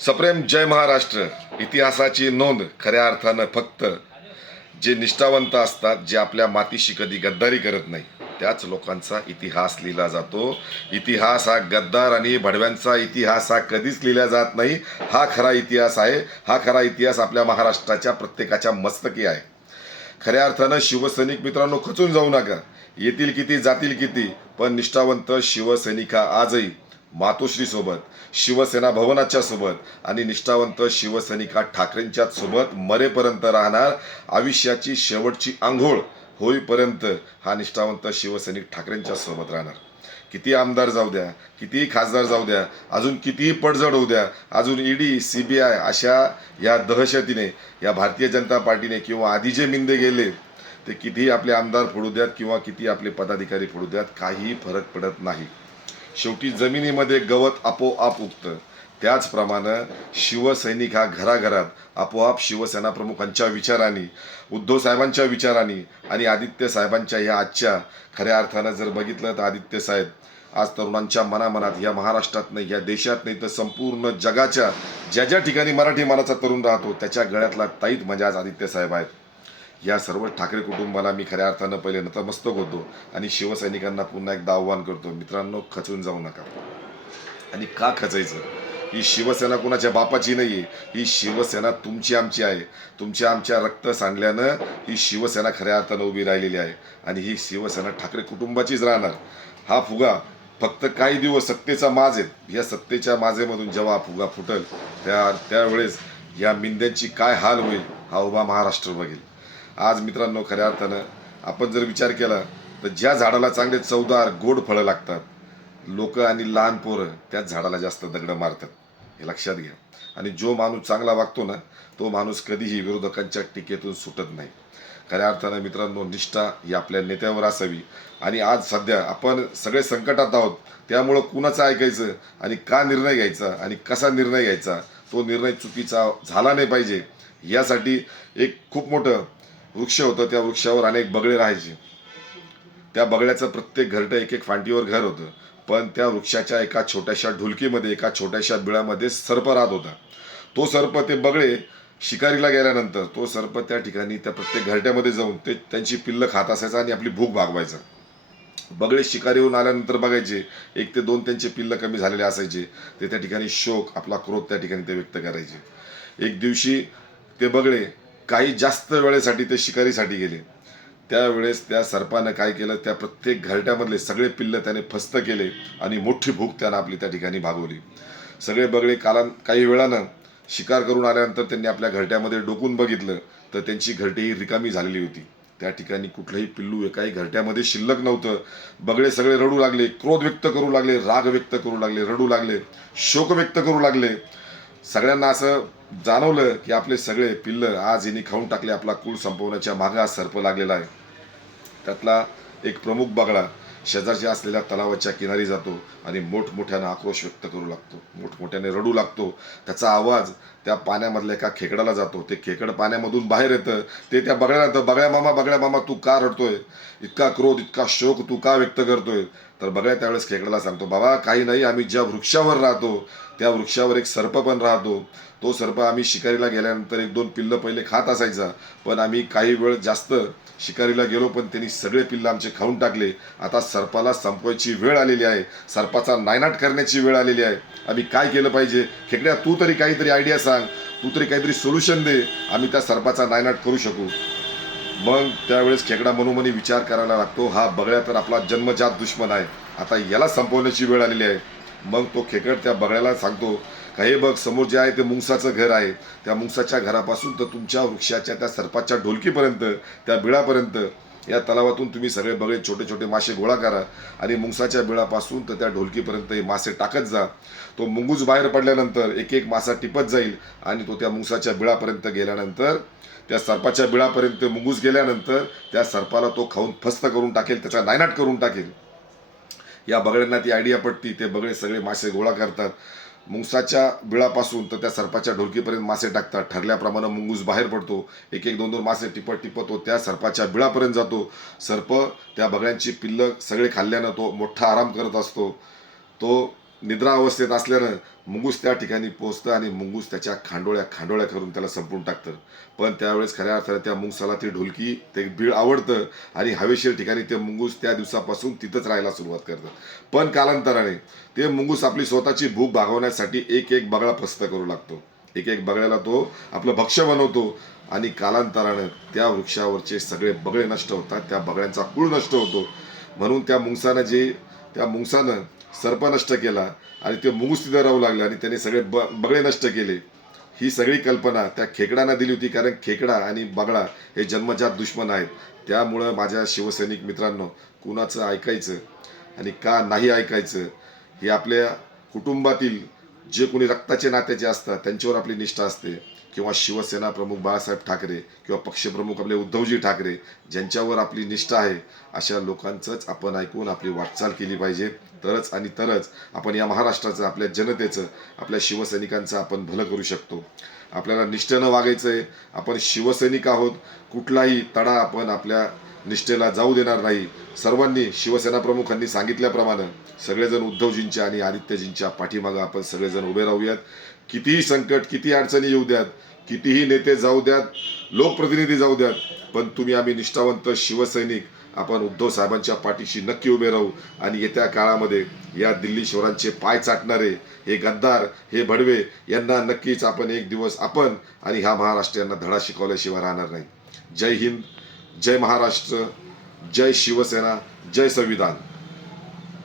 सप्रेम जय महाराष्ट्र. इतिहासाची नोंद खऱ्या अर्थानं फक्त जे निष्ठावंत असतात, जे आपल्या मातीशी कधी गद्दारी करत नाही, त्याच लोकांचा इतिहास लिहिला जातो. इतिहास हा गद्दार आणि भडव्यांचा इतिहास हा कधीच लिहिला जात नाही. हा खरा इतिहास आहे. हा खरा इतिहास आपल्या महाराष्ट्राच्या प्रत्येकाच्या मस्तकी आहे. खऱ्या अर्थानं शिवसैनिक मित्रांनो, खचून जाऊ नका. येतील किती जातील किती, पण निष्ठावंत शिवसैनिका आजही मातोश्री सोबत, शिवसेना भवनाच्या सोबत आणि निष्ठावंत शिवसैनिका ठाकरेंच्या सोबत मरेपर्यंत राहणार. आयुष्याची शेवटची आंघोळ होईपर्यंत हा निष्ठावंत शिवसैनिक ठाकरेंच्या सोबत राहणार. किती आमदार जाऊ द्या, कितीही खासदार जाऊ द्या, अजून कितीही पडझड होऊ द्या, अजून ईडी CBI अशा या दहशतीने, या भारतीय जनता पार्टीने किंवा आधी जे मिंदे गेले ते कितीही आपले आमदार फोडू द्यात किंवा किती आपले पदाधिकारी फोडू द्यात, काहीही फरक पडत नाही. शेवटी जमिनीमध्ये गवत आपोआप उगतं. त्याचप्रमाणे शिवसैनिक हा घराघरात आपोआप शिवसेना प्रमुखांच्या विचारांनी, उद्धव साहेबांच्या विचारांनी आणि आदित्य साहेबांच्या या आजच्या खऱ्या अर्थानं जर बघितलं तर आदित्य साहेब आज तरुणांच्या मनामनात, या महाराष्ट्रात नाही, या देशात नाही, तर संपूर्ण जगाच्या ज्या ज्या ठिकाणी मराठी मानाचा तरुण राहतो त्याच्या गळ्यातला ताईत म्हणजे आज आदित्य साहेब आहेत. या सर्व ठाकरे कुटुंबाला मी खऱ्या अर्थानं पहिले नतमस्तक होतो आणि शिवसैनिकांना पुन्हा एकदा आव्हान करतो, मित्रांनो, खचून जाऊ नका. आणि का खचायचं? ही शिवसेना कुणाच्या बापाची नाही आहे. ही शिवसेना तुमची आमची आहे. तुमच्या आमच्या रक्त सांडल्यानं ही शिवसेना खऱ्या अर्थानं उभी राहिलेली आहे आणि ही शिवसेना ठाकरे कुटुंबाचीच राहणार. हा फुगा फक्त काही दिवस सत्तेचा माज आहेत. या सत्तेच्या माजेमधून जेव्हा हा फुगा फुटल त्यावेळेस या मिंद्यांची काय हाल होईल हा उभा महाराष्ट्र बघेल. आज मित्रांनो, खऱ्या अर्थानं आपण जर विचार केला तर ज्या झाडाला चांगले चवदार गोड फळं लागतात, लोक आणि लहान पोरं त्याच झाडाला जास्त दगडं मारतात, हे लक्षात घ्या. आणि जो माणूस चांगला वागतो ना, तो माणूस कधीही विरोधकांच्या टीकेतून सुटत नाही. खऱ्या अर्थानं मित्रांनो, निष्ठा ही आपल्या नेत्यावर असावी. आणि आज सध्या आपण सगळे संकटात आहोत, त्यामुळं कुणाचं ऐकायचं आणि का निर्णय घ्यायचा आणि कसा निर्णय घ्यायचा, तो निर्णय चुकीचा झाला नाही पाहिजे, यासाठी एक खूप मोठं वृक्ष होतं. त्या वृक्षावर अनेक बगळे राहायचे. त्या बगळ्याचं प्रत्येक घरटं एक एक फांटीवर घर होतं. पण त्या वृक्षाच्या एका छोट्याशा ढुलकीमध्ये, एका छोट्याशा बिळामध्ये सर्प राहत होता. तो सर्प, ते बगळे शिकारीला गेल्यानंतर तो सर्प त्या ठिकाणी त्या प्रत्येक घरट्यामध्ये जाऊन ते त्यांची पिल्लं खात असायचा आणि आपली भूक भागवायचा. बगळे शिकारीहून आल्यानंतर बघायचे 1 ते 2 त्यांचे पिल्लं कमी झालेले असायचे. ते त्या ठिकाणी शोक, आपला क्रोध त्या ठिकाणी ते व्यक्त करायचे. एक दिवशी ते बगळे काही जास्त वेळेसाठी ते शिकारीसाठी गेले. त्यावेळेस त्या सर्पानं काय केलं, त्या प्रत्येक घरट्यामधले सगळे पिल्लं त्याने फस्त केले आणि मोठी भूक त्यानं आपली त्या ठिकाणी भागवली. सगळे बगळे काही वेळानं शिकार करून आल्यानंतर त्यांनी आपल्या घरट्यामध्ये डोकून बघितलं तर त्यांची घरटी ही रिकामी झालेली होती. त्या ठिकाणी कुठलंही पिल्लू एकाही घरट्यामध्ये शिल्लक नव्हतं. बगळे सगळे रडू लागले, क्रोध व्यक्त करू लागले, राग व्यक्त करू लागले, रडू लागले, शोक व्यक्त करू लागले. सगळ्यांना असं जाणवलं की आपले सगळे पिल्लं आज यांनी खाऊन टाकले, आपला कुळ संपवण्याच्या मागे आज सर्प लागलेला आहे. त्यातला एक प्रमुख बगळा शेजारच्या असलेल्या तलावाच्या किनारी जातो आणि मोठमोठ्यानं आक्रोश व्यक्त करू लागतो, मोठमोठ्याने रडू लागतो. त्याचा आवाज त्या पाण्यामधल्या एका खेकडाला जातो. ते खेकड पाण्यामधून बाहेर येतं. ते त्या बगळ्याला म्हणतं, बगळ्या मामा तू का रडतोय, इतका क्रोध, इतका शोक तू का व्यक्त करतोय? तर बगळ्या त्यावेळेस खेकडाला सांगतो, बाबा काही नाही, आम्ही ज्या वृक्षावर राहतो त्या वृक्षावर एक सर्प पण राहतो. तो सर्प आम्ही शिकारीला गेल्यानंतर 1-2 पिल्लं पहिले खात असायचा, पण आम्ही काही वेळ जास्त शिकारीला गेलो पण त्यांनी सगळे पिल्लं आमचे खाऊन टाकले. आता सर्पाला संपवायची वेळ आलेली आहे, सर्पाचा नायनाट करण्याची वेळ आलेली आहे. आम्ही काय केलं पाहिजे? खेकड्या, तू तरी काहीतरी आयडिया सांग, तू तरी काहीतरी सोल्युशन दे, आम्ही त्या सर्पाचा नायनाट करू शकू. मग त्यावेळेस खेकडा मनोमनी विचार करायला लागतो, हा बगळ्या तर आपला जन्मजात दुश्मन आहे, आता याला संपवण्याची वेळ आलेली आहे. मग तो खेकड त्या बगळ्याला सांगतो, का हे बघ, समोर जे आहे ते मुंगसाचं घर आहे. त्या मुंगसाच्या घरापासून तर तुमच्या वृक्षाच्या त्या सर्पाच्या ढोलकीपर्यंत, त्या बिळापर्यंत, या तलावातून तुम्ही सगळे बगळे छोटे छोटे मासे गोळा करा आणि मुंगसाच्या बिळापासून तर त्या ढोलकीपर्यंत हे मासे टाकत जा. तो मुंगूस बाहेर पडल्यानंतर एक एक मासा टिपत जाईल आणि तो त्या मुंगसाच्या बिळापर्यंत गेल्यानंतर, त्या सर्पाच्या बिळापर्यंत मुंगूस गेल्यानंतर त्या सर्पाला तो खाऊन फस्त करून टाकेल, त्याचा नायनाट करून टाकेल. या बगळ्यांना ती आयडिया पटती. ते बगळे सगळे मासे गोळा करतात. मुंगसाच्या बिळापासून तर त्या सर्पाच्या ढोलकीपर्यंत मासे टाकतात. ठरल्याप्रमाणे मुंगूस बाहेर पडतो. 1-1, 2-2 मासे टिपत टिपत तो त्या सर्पाच्या बिळापर्यंत जातो. सर्प त्या बगळ्यांची पिल्लं सगळे खाल्ल्यानं तो मोठा आराम करत असतो. तो निद्रा अवस्थेत असल्यानं मुंगूस त्या ठिकाणी पोहोचतं आणि मुंगूस त्याच्या खांडोळ्या करून त्याला संपवून टाकतं. पण त्यावेळेस खऱ्या अर्थाने त्या मुंगसाला ती ढोलकी ते बीळ आवडतं आणि हवेशीर ठिकाणी ते मुंगूस त्या दिवसापासून तिथंच राहायला सुरुवात करतं. पण कालांतराने ते मुंगूस आपली स्वतःची भूक भागवण्यासाठी एक एक बगळा फस्त करू लागतो. एक एक बगळ्याला तो आपलं भक्ष्य बनवतो आणि कालांतरानं त्या वृक्षावरचे सगळे बगळे नष्ट होतात, त्या बगळ्यांचा कुळ नष्ट होतो. म्हणून त्या मुंगसानं सर्प नष्ट केला आणि ते मुंगूस तिथे राहू लागले आणि त्याने सगळे बगळे नष्ट केले. ही सगळी कल्पना त्या खेकडांना दिली होती, कारण खेकडा आणि बगळा हे जन्मजात दुश्मन आहेत. त्यामुळं माझ्या शिवसैनिक मित्रांनो, कुणाचं ऐकायचं आणि का नाही ऐकायचं हे आपल्या कुटुंबातील जे कोणी रक्ताचे नात्याचे असतात त्यांच्यावर आपली निष्ठा असते, किंवा शिवसेना प्रमुख बाळासाहेब ठाकरे किंवा पक्षप्रमुख आपले उद्धवजी ठाकरे ज्यांच्यावर आपली निष्ठा आहे, अशा लोकांचंच आपण ऐकून आपली वाटचाल केली पाहिजे. तरच आपण या महाराष्ट्राचं, आपल्या जनतेचं, आपल्या शिवसैनिकांचं आपण भलं करू शकतो. आपल्याला निष्ठेनं वागायचं आहे. आपण शिवसैनिक आहोत. कुठलाही तडा आपण आपल्या निष्ठेला जाऊ देणार नाही. सर्वांनी शिवसेना प्रमुखांनी सांगितल्याप्रमाणे सगळेजण उद्धवजींच्या आणि आदित्यजींच्या पाठीमागं आपण सगळेजण उभे राहूयात. कितीही संकट, किती अडचणी येऊ द्यात, कितीही नेते जाऊ द्यात, लोकप्रतिनिधी जाऊ द्यात, पण आम्ही निष्ठावंत शिवसैनिक आपण उद्धव साहेबांच्या पाठीशी नक्की उभे राहू. आणि येत्या काळामध्ये या दिल्ली शोरांचे पाय चाटणारे हे गद्दार, हे भडवे यांना नक्कीच आपण एक दिवस आपण आणि ह्या महाराष्ट्रीयांना धडा शिकवल्याशिवाय राहणार नाही. जय हिंद, जय महाराष्ट्र, जय शिवसेना, जय संविधान.